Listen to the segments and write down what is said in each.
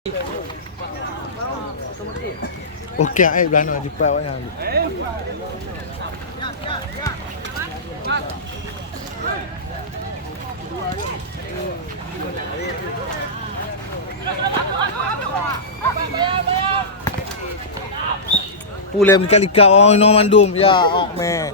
Okey, air belana cepat awaknya. Pulai kali-kali orang nak mandum. Ya, ok meh.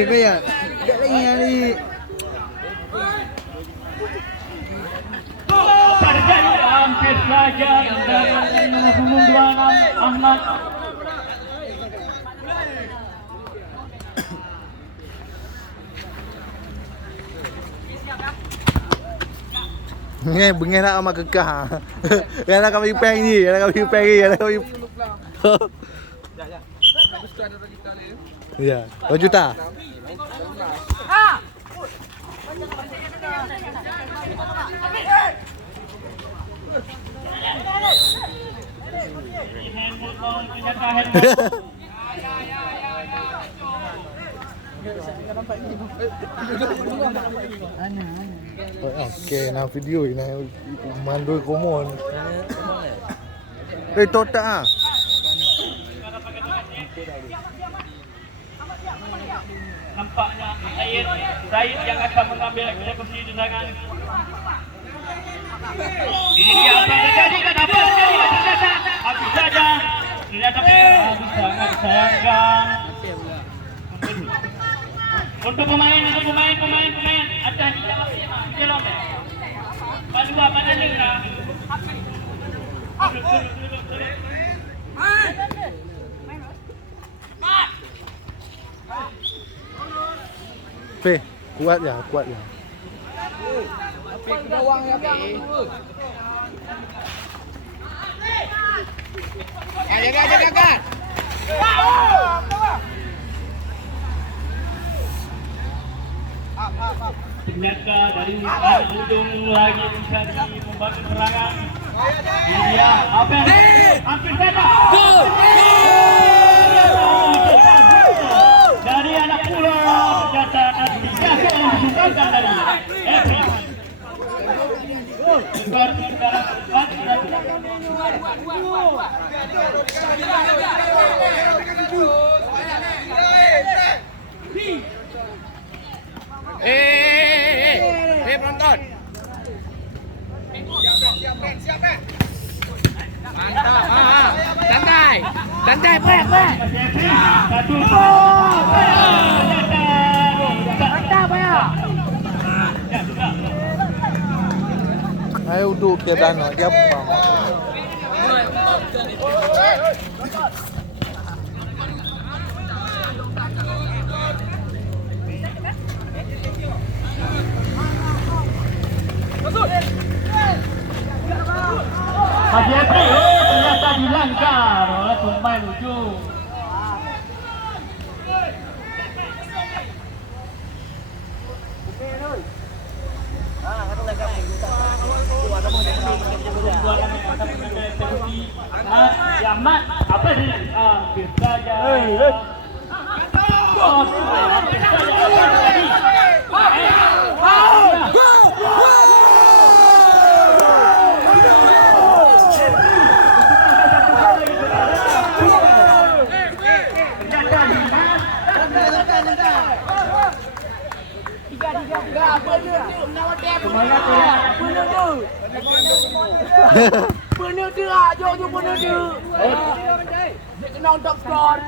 Kaya tak lagi hari. Terjadi hampir saja dari nomor 26 Ahmad. Bengih nak amat kekah. Yang nak kami peng ni, yang nak kami peng ni, yang nak kami. Ya, 2 juta. Okey, nak video ni nak mandul komon. Totak ah. Nampaknya Said yang akan mengambil eksekusi tendangan. Ini dia apa yang terjadi? Kenapa terjadi? Ternyata habis saja. Ternyata sangat disayangkan. Untuk pemain atas jalan. Padua pada lingkar. Pe, kuat ya, kuat ya. Jaga. Ternyata dari ujung lagi mencari membantu serangan. Ini dia apa yang hampir saja. Dari anak pulau ternyata tidak yang disumbangkan dari Epi. Skor sekarang 4. Penonton. Siap. Mantap. Santai, Pak. Satu. Mantap ya. Ayo duduk ke tanah, dia apa? Haji Epi ternyata dilanggar oleh pemain ujung. Ahmad, apa sih? Bisa aja. Bener dia, jom bener dia. Dia kena top skor.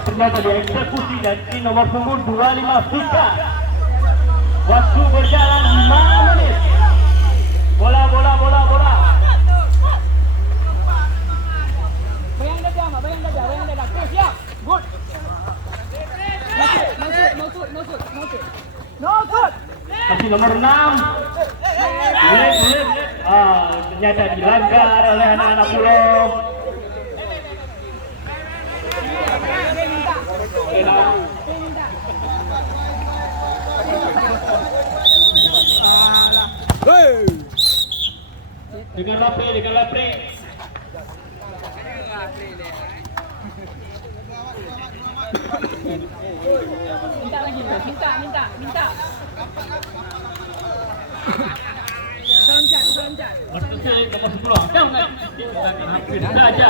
Ternyata dieksekusi dan ini nomor punggung 25 Fika. Waktu berjalan 5 menit. Bola. Bayang dah. Siap. Good. Masih nomor 6. Boleh. Ternyata dilanggar oleh anak-anak Pulau. Dengan Rapri. Minta lagi, minta. Salam cat. Nomor 10. Jangan. Hampir saja.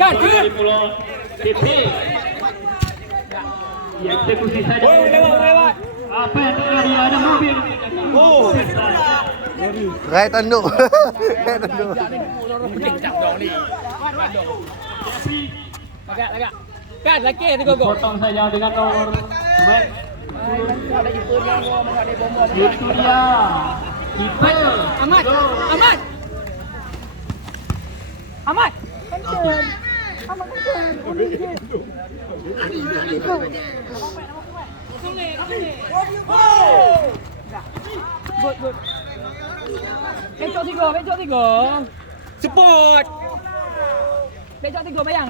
Dari Pulau TP. Ya, eksekusi saja. Lewat. Apa yang terjadi? Ada mobil. Rai tanduk. Rai tanduk. Lagak. Kan laki tu kau. Potong saja dengan nomor 9. Ada jumpa dia kau, ada bomba. Itu dia. Kiper. Ahmad. Good. Becok tiga. Support. Becok tiga, bayang.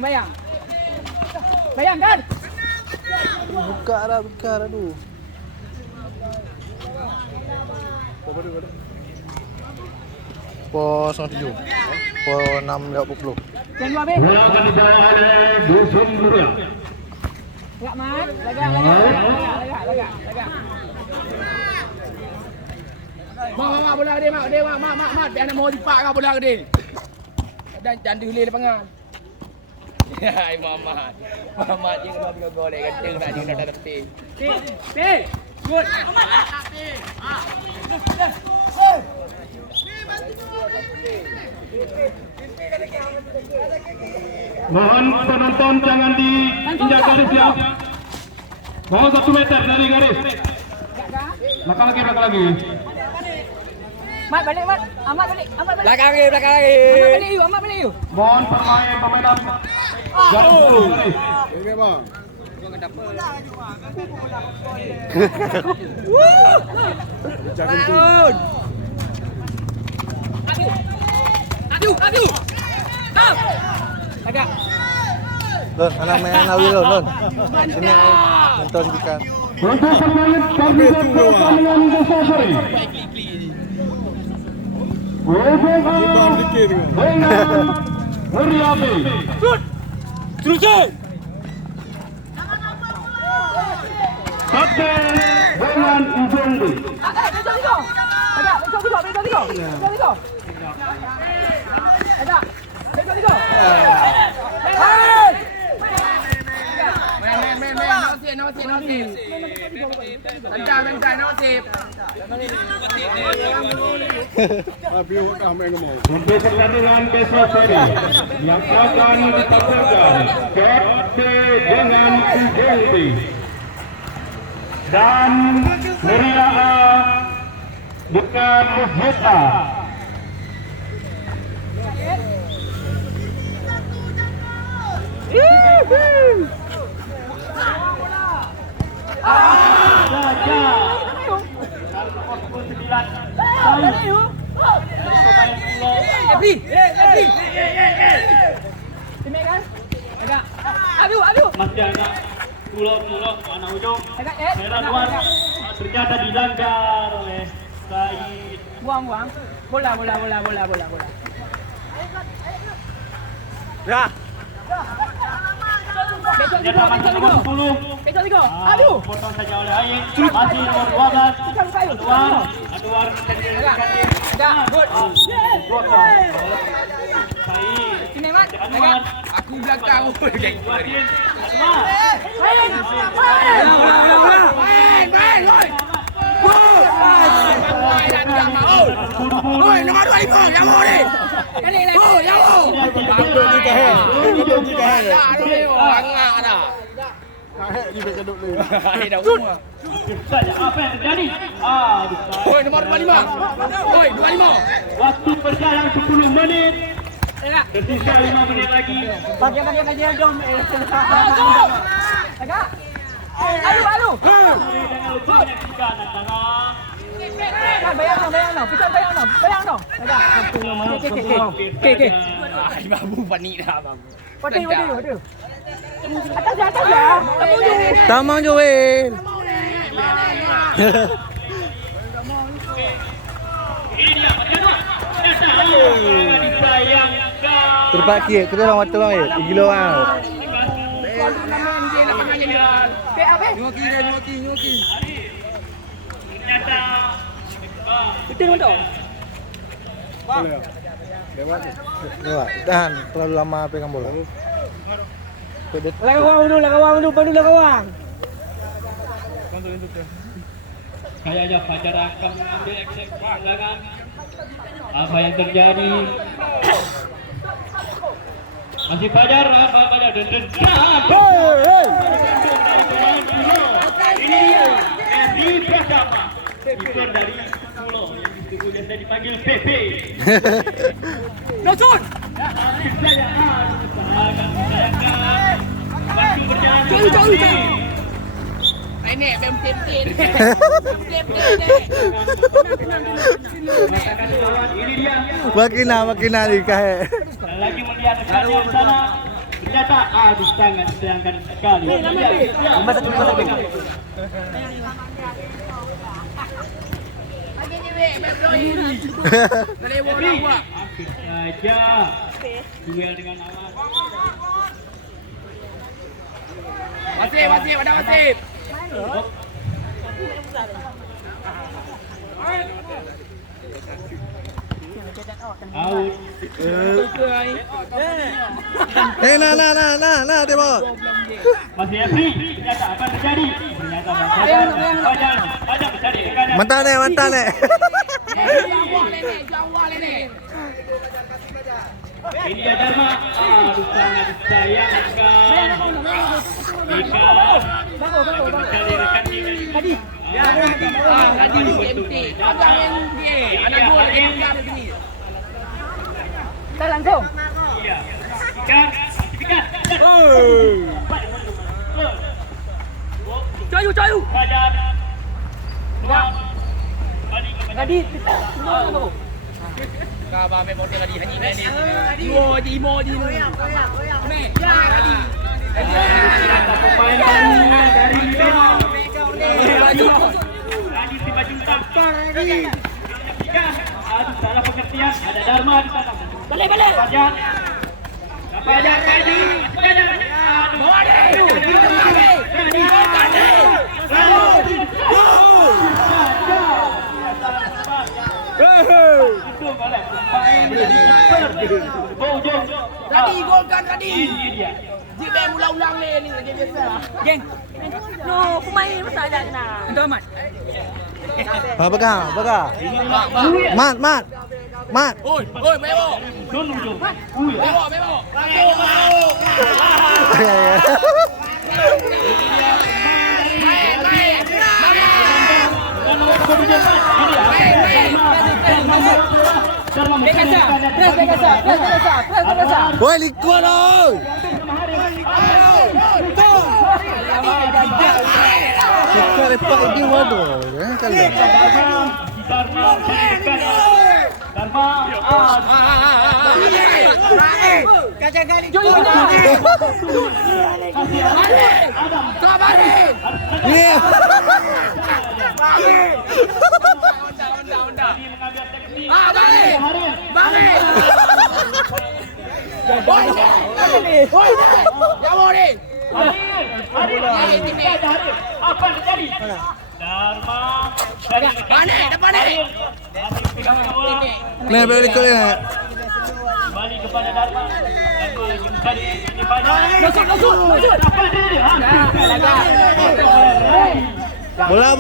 Bayang kan? Buka dah tu. Pos 7. Pos 6.20. Jangan lupa, Be. Akan dibawa oleh Dusun Muria. Lagak, Mat. Lagak. Mak, bola dia, mak. Dia nak mau dipak kau bola dia. Dan dihulir depan. Hai Mama je kalau gol dia kata nak dia nak tepi. Good. Mohon penonton jangan diinjak garis ya. Mohon 1 meter dari garis. Belakang lagi. Mat balik, Mat. Ahmad balik. Belakang lagi. Ahmad balik you. Mohon permainan garis. Ini bang. Bangun. Aduh. Stop. Agak. Lon, anak main Nawil Lon. Sini nonton ikan. Untuk pertandingan Desafari. Dengan Muriabi. Teruskan. Kapten dengan Ujondi. Becok tiga. Nasib. Bentar, nasib. Untuk pertandingan Desafari yang akan ditampilkan Kapten dengan Ujondi dan Muria A dengan Mujita. Happy. Timek kan? Agak. Aduh. Masih ada pulau anak ujung. Agak Merah luar ternyata dilanggar oleh Said. Buang. Bola. Ya. Ternyata masih nomor 10. Becok tiga. Aduh. Potong saja oleh Aing. Masih nomor 12. Aduan. Agak. Good. Potong. Said. Sini, Mat. Anwar. Aku belakang. Wakin. Main. Oi, nomor 25, yang mau ni. Yang mau. Duduk juga he. Angak dah. Di bek duduk ni. Ni dah semua. Saja apa yang terjadi? Oi, nomor 25. Oi, 25. Waktu berjalan 10 menit. Tersisa 5 menit lagi. Pakai aja dong. Agak. Aduh. Jangan lupa menyaksikan antara Bayang no. Kita bayang no. Agak. Okey. Ai babu panik dah babu. Waduh. Atas ya. Tamang Joel. ini dia Mariano. Disayangkan. Terpaki, kita orang mata lain. Gila ah. Ternyata Betul betul. Lewat. Tahan, terlalu lama pegang bola. Pedet. Lakawang dulu, pandu lakawang. kayaknya Fajar akan mengambil eksekusi serangan. Apa yang terjadi? Masih Fajar dan ini Edi Pratama, kiper dari Solo yang biasa dipanggil PP. Nosun. Waktu berjalan. Jauh. Ini BMTT. Ini dia. Makin nikah. Lagi melihat ke sana. Ternyata sangat disayangkan sekali. Hampir saja duel dengan awan. Wasip, ada wasip. Out. Nah, tembak. Masih Efri. Ternyata apa yang terjadi? Ternyata Fajar mencari tekanan. Mantan nek. Ini dia Dharma. Sangat disayangkan. Jika mencari rekan tim tadi. Tadi BMT. Ada yang dia. Ada dua yang dia ada sini. Kita langsung. Iya. Sertifikat. Cayu. Fajar. Balik kepada Tadi. Kaba memang dia tadi Haji Mani. Imo di. Tadi. pemain dari Medan. Tadi si baju hitam. Aduh, salah pengertian. Ada Dharma di sana. Balik. Fajar. Fajar. Tadi golkan tadi. Ini dia. Dia ulang-ulang ni lagi biasa. Geng. No, pemain masa ada nak. Untuk Ahmad. Pegang. Mat. Oi, Memo. Memo. Woi, likut oi. Kita lepak ini waduh, kali. Kacang kali. Joyo. Balik. Ni. Balik. Oi. Jauh ni. Apa yang terjadi? Dharma Depan ni. Ni balik likut ni. Kembali kepada Dharma. Dharma lagi mencari ini banyak. Masuk. Apa yang terjadi? Bola.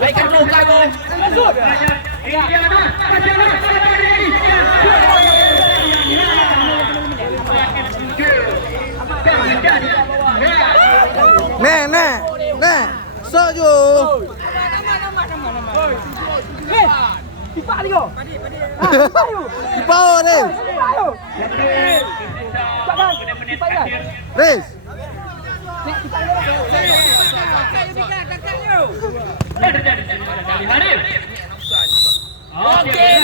Baikkan buka gol. Sok je. Tipak dia. Kipau ni. Riz. Okey.